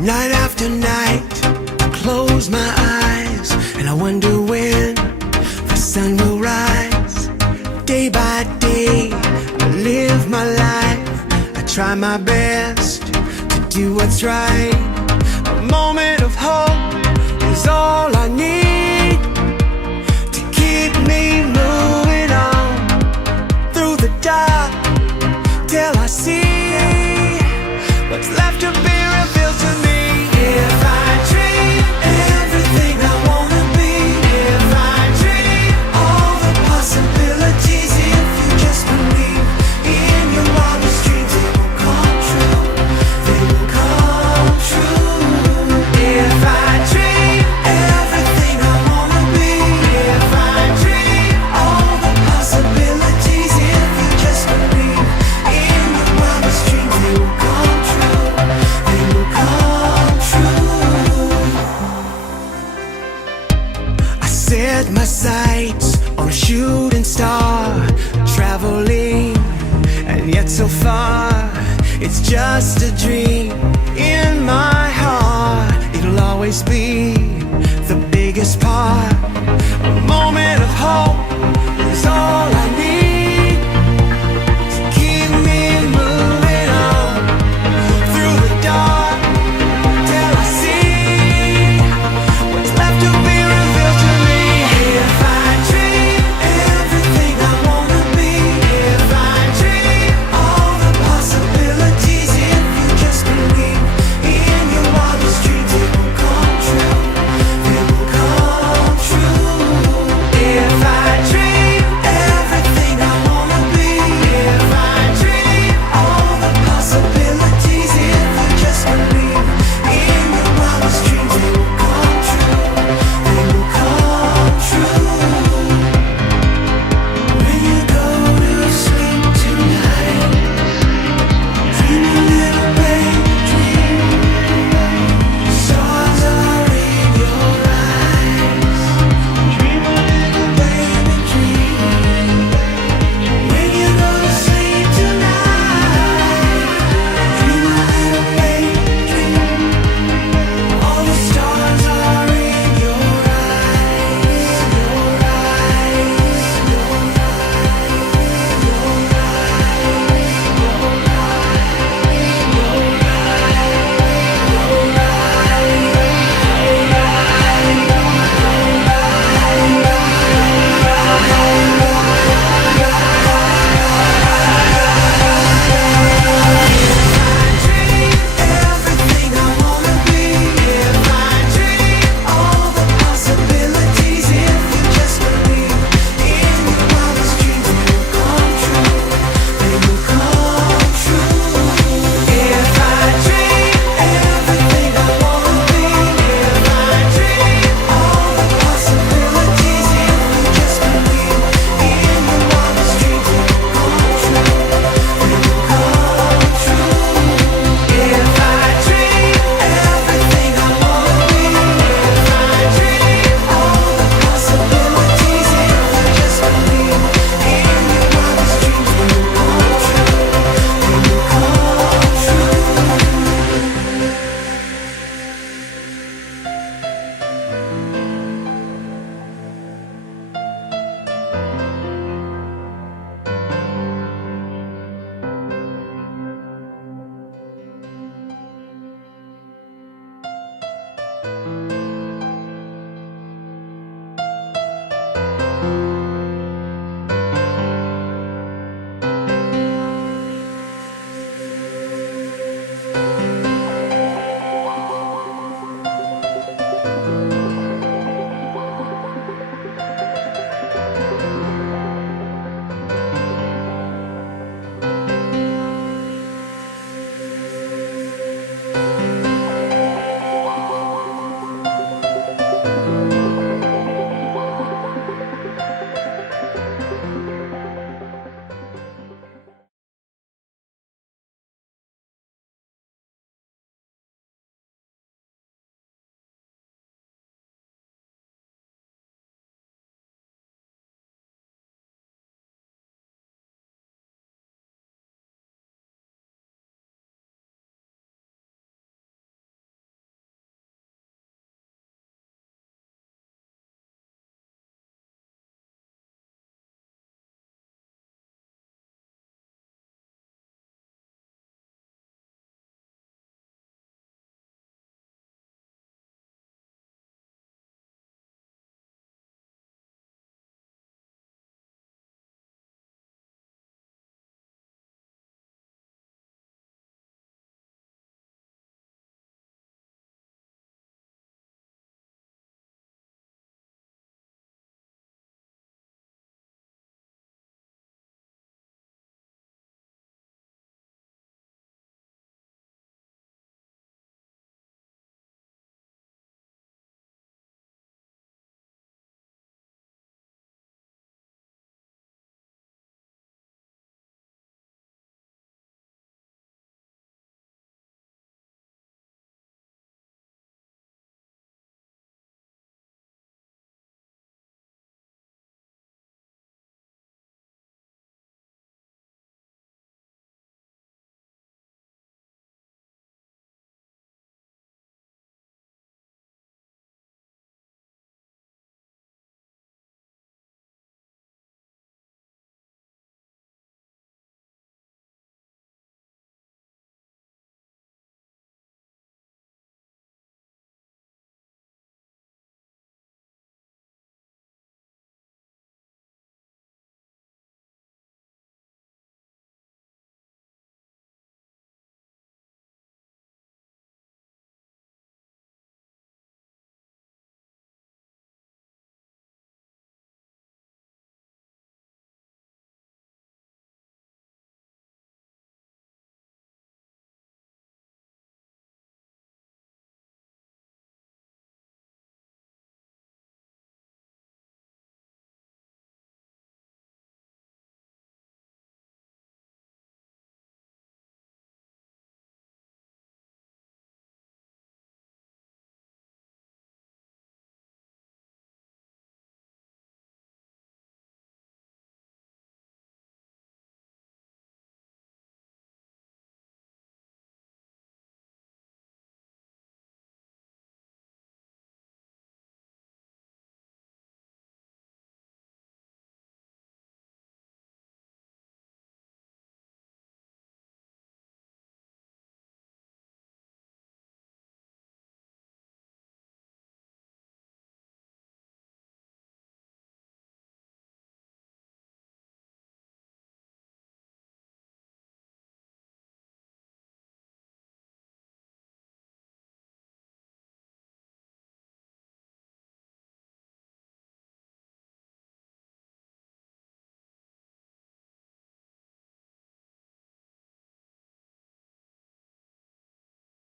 Night after night, I close my eyes and I wonder when the sun will rise. Day by day, I live my life. I try my best to do what's right. A moment of hope is all I need to keep me moving on through the dark till I see what's left to be revealed to me. If I dream everything I wanna be, if I dream all the possibilities, if you just believe in your wildest dreams, they will come true, they will come true. If I dream everything I wanna be, if I dream all the possibilities, if you just believe in your wildest dreams, they will come true, they will come true. I set my sights on a shooting star, traveling, and yet so far it's just a dream. In my heart, it'll always be the biggest part. A moment of hope is all I need to keep me moving on through the dark till I see what's left to be revealed to me. If I dream everything I wanna be, if I dream all the possibilities, if you just believe in your wildest dreams, they will come true, they will come true. If I dream everything I wanna be, if I dream all the possibilities, if you just believe in your wildest dreams, they will come true, they will come true. When you go to sleep tonight, dream a little baby dream. Stars are in your eyes. Dream a little baby dream. When you go to sleep tonight, dream a little baby dream. All the stars are in your eyes, your eyes, your everything I wanna be, if I dream all the possibilities, if you just believe in your wildest dreams, they will come true, they will come true. If I dream everything I wanna be, if I dream all the possibilities, if you just believe in your wildest dreams, they will come true, they will come true. If I dream everything I wanna be, if I dream all the possibilities, if you just believe in your wildest dreams, they will come true, they will come true.